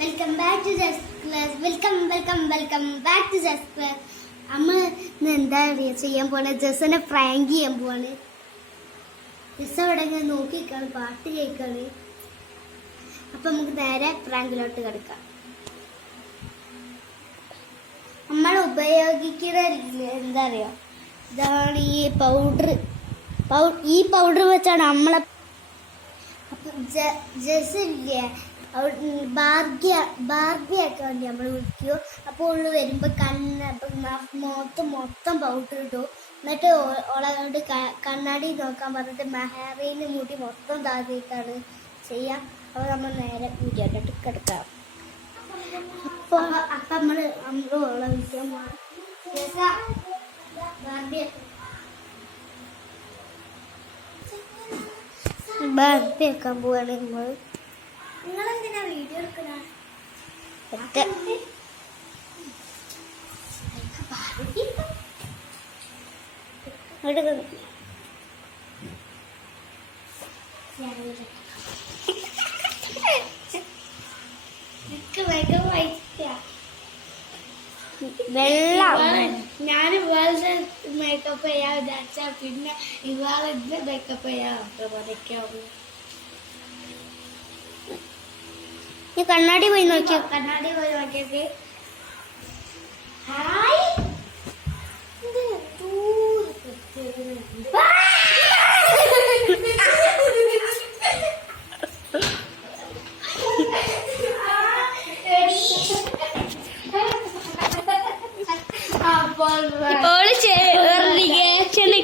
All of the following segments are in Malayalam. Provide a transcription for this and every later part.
Welcome back to just class. Welcome back to just class. നമ്മൾ എന്താ പറയുക ചെയ്യാൻ പോണേ? ജസ്സിനെ പ്രാങ്ക് ചെയ്യാൻ പോവാണ്. ജസ് അവിടെ നോക്കിക്കാണ്, പാട്ട് കേൾക്കാണ്. അപ്പൊ നമുക്ക് നേരെ പ്രാങ്കിലോട്ട് കിടക്കാം. നമ്മൾ ഉപയോഗിക്കുന്ന എന്താ അറിയോ, ഇതാണ് ഈ പൗഡർ. ഈ പൗഡർ വെച്ചാണ് നമ്മളെ ജസ്സില്ലേ ബാർബിയൊക്കെ വേണ്ടി നമ്മൾ വിളിക്കൂ. അപ്പോൾ ഉള്ളു വരുമ്പോൾ മൊത്തം പൗഡർ ഇട്ടു. എന്നിട്ട് ഓളോട് കണ്ണാടി നോക്കാൻ പറഞ്ഞിട്ട് മെഹറീന് മുടി മൊത്തം താഴത്തേക്കാണ് ചെയ്യാം. അപ്പോൾ നമ്മൾ നേരെ വീഡിയോട്ട് കിടക്കാം. അപ്പോൾ നമ്മൾ ഓളെ വിളിക്കാൻ ബാർബി വെക്കാൻ പോവാണ് നമ്മൾ. നിങ്ങളെന്തിനാ വീഡിയോ എടുക്കണ? ഞാൻ ഇവാളുടെ മേക്കപ്പ് ചെയ്യാൻ വിചാരിച്ച പിന്നെ ഇവാളെന്ത് മേക്കപ്പ് ചെയ്യാൻ പതുക്കാവുന്നു. കണ്ണാടി പോയി നോക്കിയോ? കണ്ണാടി പോയി നോക്കിയൊക്കെ. ഹായ്, ഇപ്പോൾ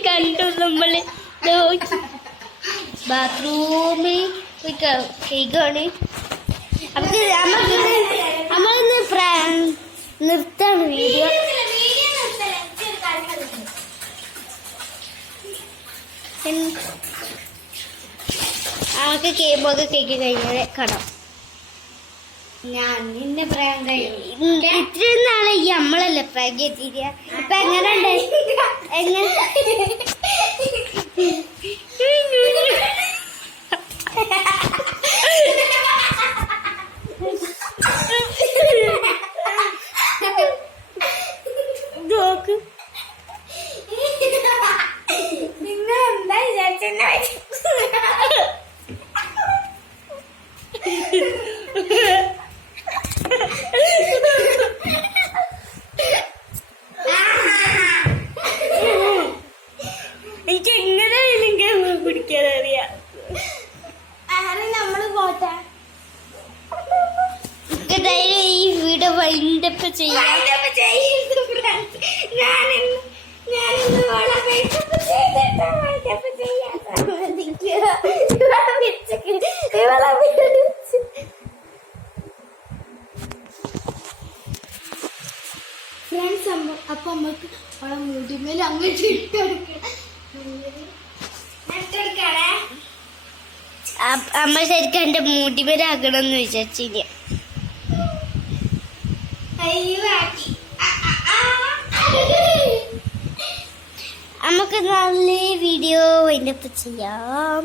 കണ്ടു നമ്മള് ബാത്റൂമിൽ കേക്കാണ്. നമ്മളിന്ന് നിർത്താണ് വീഡിയോ. നമുക്ക് കേക്കൊക്കെ കേക്ക് കഴിഞ്ഞാൽ കാണാം. ഞാൻ നിന്നെ പ്രായം കഴിയും. ഇത്രയും നാളെ ഈ നമ്മളല്ലേ പ്രായം എത്തിയിരിക്ക. ഇപ്പൊ എങ്ങനെയുണ്ട്? എങ്ങനെ നിങ്ങൾ എന്താ വിചാരിച്ച? എനിക്ക് എങ്ങനെ പിടിക്കാനറിയാം. നമ്മള് പോട്ടെ, ഈ വീഡിയോ വൈൻഡപ്പ് ചെയ്യാം. ഫ്രണ്ട്സ്, അപ്പൊ നമ്മക്ക് അവളെ മുടിമേൽ അങ്ങോട്ട് ഇട്ടെടുക്കണേ. അമ്മ ശരിക്കും എന്റെ മുടിമേലാക്കണം എന്ന് വിചാരിച്ചില്ല. നമുക്ക് നല്ല വീഡിയോ വൈൻഡപ്പ് ചെയ്യാം.